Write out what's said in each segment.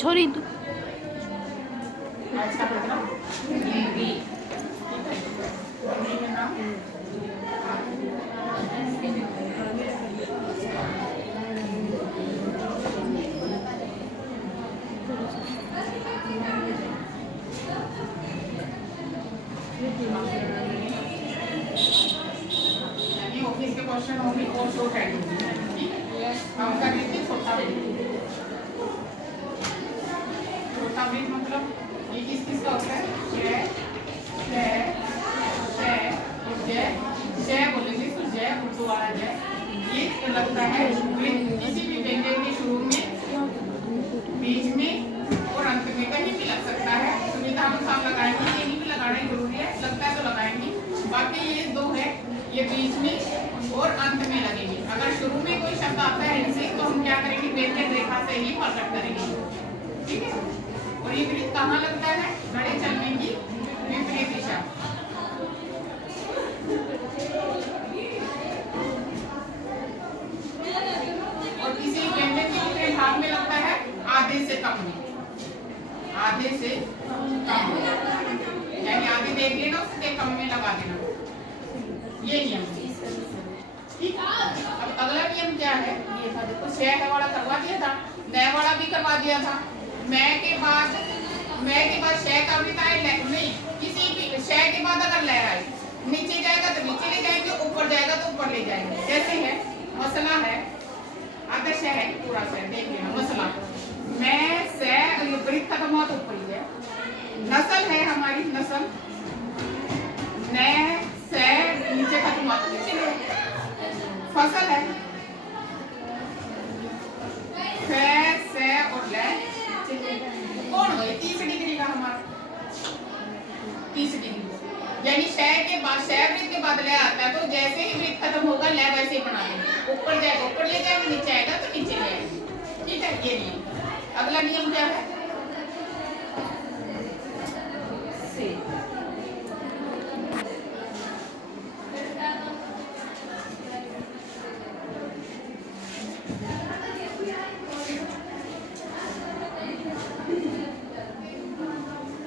छोरी तू अच्छा मतलब ये भी ये नाम यानी ऑफिस के क्वेश्चन होंगे और शॉर्ट हैंड होंगे हम कर लेते हैं छोटा ब्रीथ। छोटा ब्रीथ मतलब ये किस किस का होता है? जय जय जय जय जय बोलेंगे तो जय उर्दू वाला जय। ये तो लगता है किसी भी व्यंजन के शुरू में, बीच में और अंत में कहीं भी लग सकता है। सुविधा अनुसार लगाएंगे, कहीं भी लगाना जरूरी है, लगता है तो लगाएंगे। बाकी ये दो है, ये बीच में और अंत में लगेंगे। अगर शुरू में कोई शब्द आता है इनसे तो हम क्या करेंगे? व्यंजन रेखा से ही प्रकट करेंगे। ठीक है। और ये वृत्त कहाँ लगता है? घड़े चलने की विपरीत दिशा। और किसी व्यंजन के दूसरे भाग में लगता है आधे से कम में, आधे से कम में, यानी आधे देख लेना उसके कम में लगा देना। ये नियम। ठीक है। अब अगला नियम क्या है? ये था देखो, शय वाला करवा दिया था, नए वाला भी करवा दिया था। मैं के बाद शय का वृत्त आए, नहीं किसी भी शय के बाद अगर लय आए, नीचे जाएगा तो नीचे ले जाएंगे, ऊपर जाएगा तो ऊपर ले जाएंगे। जैसे है मसला है, आदर्श है पूरा शय देख लेना। मसला मैं से वृत्त खत्म हुआ तो ऊपर ही है। नस्ल है हमारी, नस्ल न से नीचे खत्म हुआ तो नीचे ले। फसल है से और ले कौन हो? 30 डिग्री का हमारा 30 डिग्री, यानी शय के बाद शय वृत्त के बाद लय आता है तो जैसे ही वृत्त खत्म होगा लय वैसे ही बना देंगे। ऊपर जाएगा ऊपर ले जाएंगे, नीचे आएगा तो नीचे ले आएंगे। ठीक है। ये नियम। अगला नियम क्या है? से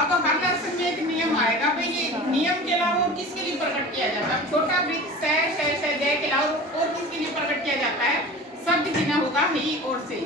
अब हर लेसन में एक नियम आएगा भाई। ये नियम के अलावा और किसके लिए प्रकट किया जाता है? छोटा वृत्त से शय शय जय के अलावा और किसके लिए प्रकट किया जाता है? शब्द चिन्ह होगा ही और से,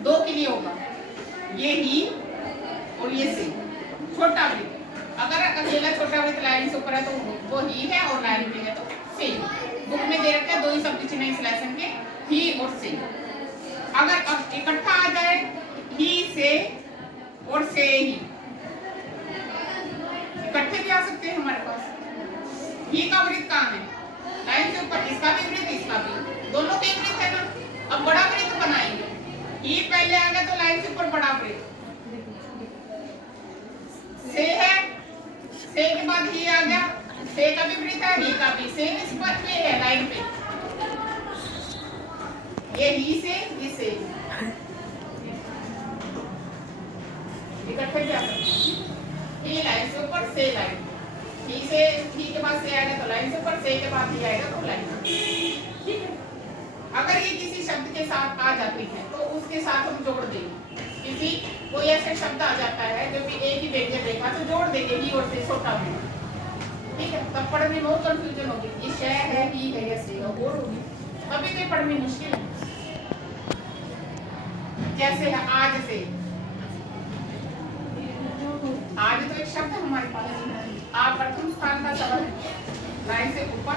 दो के लिए होगा, ये ही और ये से। छोटा वृत्त अगर अकेला छोटा वृत्त लाइन से ऊपर है तो वो ही है, और लाइन पे है तो से। बुक में दे रखा है दो ही शब्द चिन्ह इस लेसन के, ही और से। अगर अब इकट्ठा आ जाए ही से और से ही, इकट्ठे भी आ सकते हैं हमारे पास। ही का वृत्त कहाँ है? लाइन से ऊपर, इसका भी वृत्त इसका भी, दोनों के वृत्त है ना। अब बड़ा वृत्त बनाएंगे, ही पहले आ गया तो लाइन से ऊपर बड़ा वृत्त। से है, से के बाद ही आ गया, से का भी वृत्त है, ही का भी। से इस पर पे है लाइन पे, ये ही से इकट्ठे भी आ सकते हैं। ही लाइन से ऊपर, से लाइन, ही से ही के बाद से आएगा तो लाइन से ऊपर, से के बाद ही आएगा तो लाइन। ठीक है। अगर ये किसी शब्द के साथ आ जाती है तो उसके साथ हम जोड़ देंगे। किसी कोई ऐसा शब्द आ जाता है जो भी एक ही व्यंजन रेखा तो जोड़ देंगे ही और से, छोटा में। ठीक है। तब पढ़ने में बहुत कंफ्यूजन होगी, ये शय है, ही है या से और होगी, तभी तो पढ़ने में मुश्किल है। जैसे है आज से, आज तो एक शब्द है हमारे पास, आप प्रथम स्थान का शब्द है, लाइन से ऊपर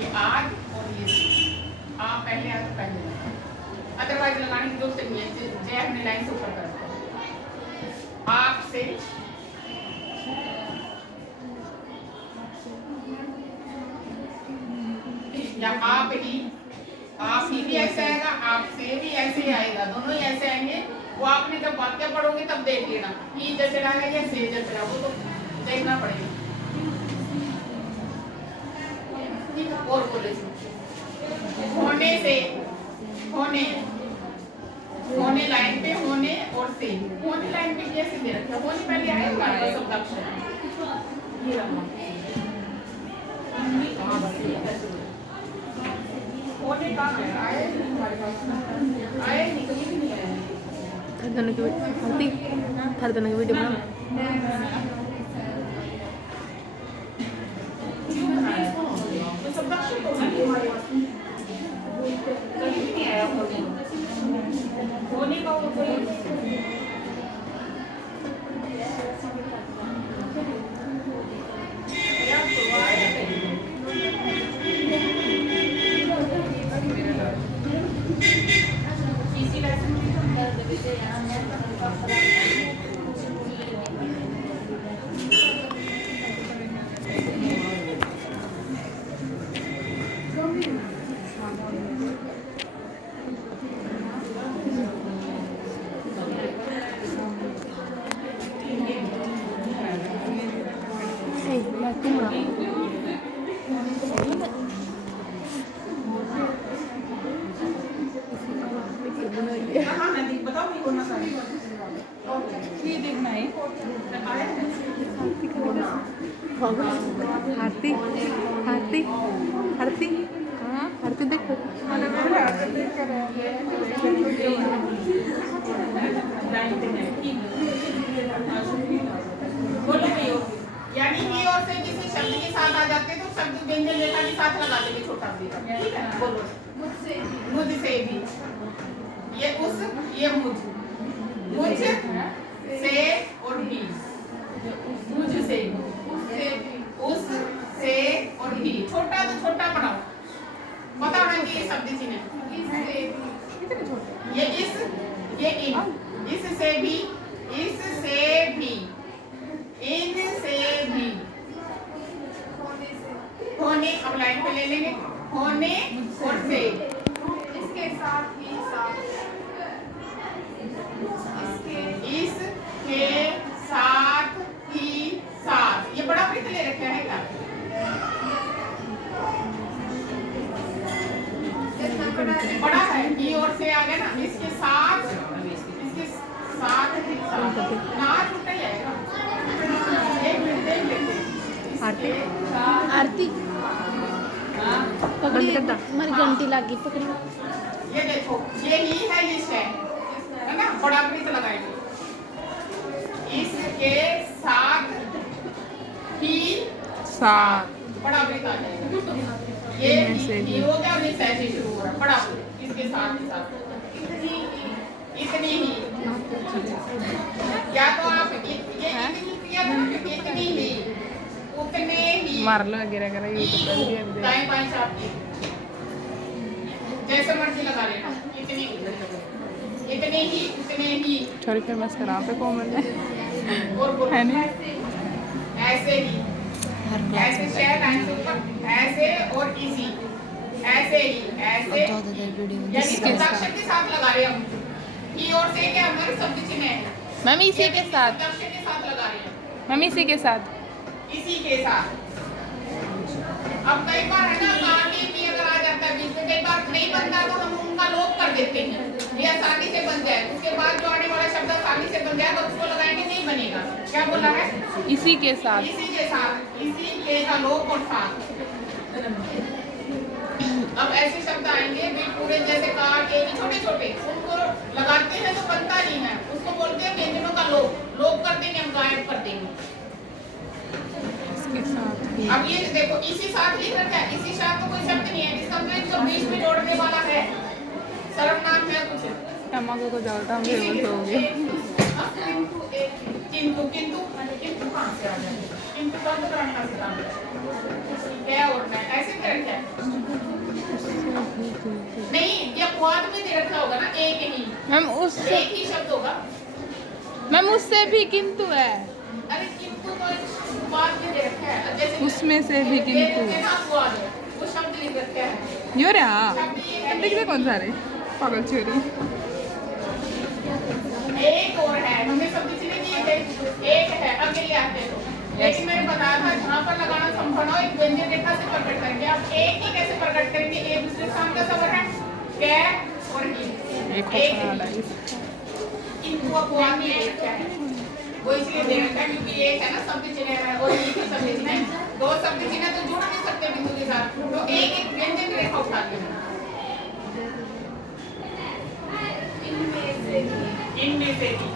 ये आज और ये आप पहले आ तो पहले, अदरवाइज लगाने की जरूरत नहीं है। जय हमने लाइन से ऊपर कर दिया। आप से या आप ही भी ऐसे आएगा, आप से भी ऐसे ही आएगा, दोनों ही ऐसे आएंगे। वो आपने जब वाक्य पढ़ोगे तब देख लेना, ही जैसे रहेगा या से जैसे रहेगा, वो तो देखना पड़ेगा। और बोले होने से, होने लाइन पे, होने और से। होने लाइन पे कैसे दे रखा है? होने पहले आया हमारे पास शब्द अक्षर, ये रहा होने कहाँ है? आया हमारे पास, आया नहीं, कहीं भी नहीं आया। थरदन की वीडियो बना। आरती आरती आरती हाँ आरती देखो यानी की और से किसी शब्द के साथ आ जाते तो शब्द व्यंजन रेखा के साथ लगा देंगे छोटा ठीक है बोलो मुझसे भी ये उस ये मुझ से और भी मुझसे उस से और भी छोटा तो छोटा बनाओ पता होना कि ये शब्द चिन्ह है ये इस ये इन इससे भी इनसे भी होने अब लाइन पे ले लेंगे होने और से इसके साथ ही साथ इसके साथ ही साथ ये बड़ा वृत्त ले रखा है क्या बड़ा है की ओर से आ गया ना इसके साथ ही साथ ना छूटा जाएगा एक मिनट देख लेते आरती आरती पकड़ी हमारी घंटी लगी पकड़ी ये देखो ये ही है ना बड़ा वृत्त लगाएंगे इसके साथ ही साथ बड़ा वृत्त आ जाएगा ये हो गया और ऐसे शुरू हो रहा है बड़ा वृत्त इसके साथ ही साथ इतनी ही या तो आप ये इतनी ही उतने ही मार लो गिरा दाएं बाएं चाप जैसे मर्जी लगा लेना इतनी उतने ही छोरी फेमस करा पे कॉमन है और बोलो है नहीं ऐसे ही ऐसे शेयर लाइन से ऊपर ऐसे और इसी ऐसे ही ऐसे यानी शब्दाक्षर के साथ लगा रहे हैं हम की और से क्या हमारे शब्द चिन्ह है मैम इसी के साथ शब्दाक्षर के साथ लगा रहे हैं मैम इसी के साथ अब कई बार है ना आसानी भी अगर आ जाता है बीच में कई बार नहीं बनता तो हम उनका लोप कर देते हैं ये आसानी से बन जाए उसके बाद जो आने वाला शब्द आसानी से बन जाएगा उसको लगाएंगे नहीं बनेगा क्या बोला है इसी के साथ इसी के का लोप और साथ अब ऐसे शब्द आएंगे भी पूरे जैसे कार के छोटे छोटे उनको लगाते हैं तो बनता नहीं है उसको बोलते हैं व्यंजनों का लोप कर देंगे हम गायब कर देंगे इसके साथ ही अब ये देखो इसी साथ लिख रखा है इसी साथ तो कोई शब्द नहीं है इसका मतलब इसको बीच में जोड़ने वाला है सर्वनाम है कुछ टमाको को जाता हम फेमस हो गए किंतु कहां से आ जाए किंतु कौन सा करना है क्या और मैं ऐसे कर रखा है नहीं ये अपवाद में दे रखा होगा ना एक ही मैम उससे एक ही शब्द होगा मैम उससे भी किंतु है अरे किंतु तो अपवाद में दे रखा है जैसे उसमें से भी किंतु है ना अपवाद है वो शब्द लिख रखा है यो रे हाँ शब्द ये है देखते कौन सा रे पागल छोरी एक और है हमें शब्द चिन्ह दिए थे एक है अगले आते तो लेकिन मैंने बताया था जहाँ पर लगाना संभव हो एक व्यंजन रेखा से प्रकट करेंगे आप एक ही कैसे प्रकट करेंगे एक दूसरे स्थान का सबर है कै और ही एक इनको अपवाद में क्या है वो इसलिए दे रखा है क्योंकि एक है ना शब्द चिन्ह है और एक ही शब्द चिन्ह है दो शब्द चिन्ह तो जुड़ नहीं सकते बिंदु के साथ तो एक व्यंजन रेखा उठा लेना इन में से भी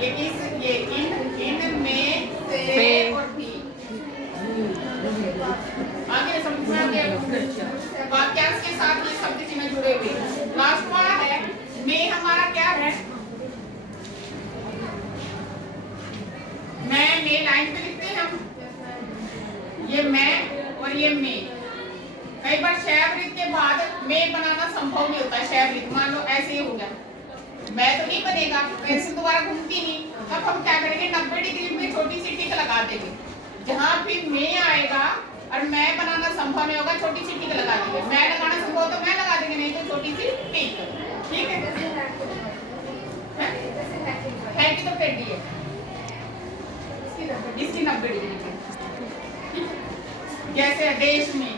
ये इन में से से। और भी आगे समझ में आ गया वाक्यांश के साथ ये शब्द चिन्ह जुड़े हुए लास्ट वाला है में हमारा क्या है मैं लाइन पे लिखते हैं हम ये मैं और ये में कई बार शैवृत के बाद में बनाना संभव नहीं होता शैवृत मान लो ऐसे ही हो गया मैं तो नहीं बनेगा ऐसे दोबारा घूमती नहीं तब हम क्या करेंगे 90 डिग्री में छोटी सी टिक लगा देंगे जहां भी मैं आएगा और मैं बनाना संभव नहीं होगा छोटी सी टिक लगा देंगे मैं लगाना संभव हो तो मैं लगा देंगे नहीं तो छोटी सी टिक ठीक है कि तो टेढ़ी है इसकी 90 डिग्री पे जैसे देश में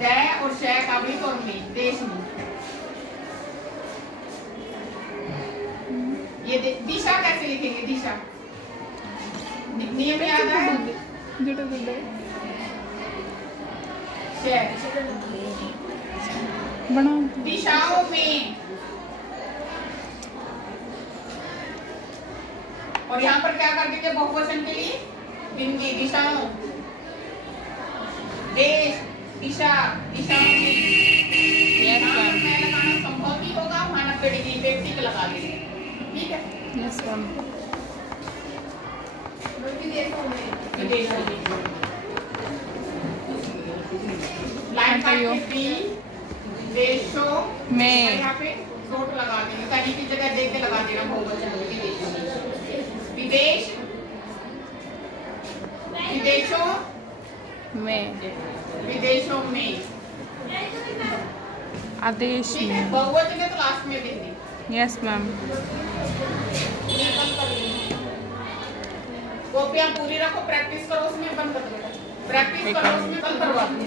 दै और शय का भी और में देश में ये दिशा कैसे लिखेंगे दिशा नियम याद है बनाओ दिशाओं में और यहाँ पर क्या कर देंगे बहुवचन के लिए बिंदी दिशाओं देश दिशा दिशाओं में यस मैम मैं लगाना संभव नहीं होगा वहाँ 90 डिग्री पे टिक लगा देंगे ठीक है यस मैम विदेशों में लाइन बताइयो। काट के देशों में। यहाँ पे नोट लगा देंगे कहीं की जगह देख के लगा देना बहुवचन में विदेशों में विदेश विदेशों में विदेशों में आदेश ठीक है में बहुवचन है तो लास्ट में लिख दें यस मैम कॉपियां पूरी रखो प्रैक्टिस करो उसमें बंद कर दो प्रैक्टिस करो उसमें कल करवा दो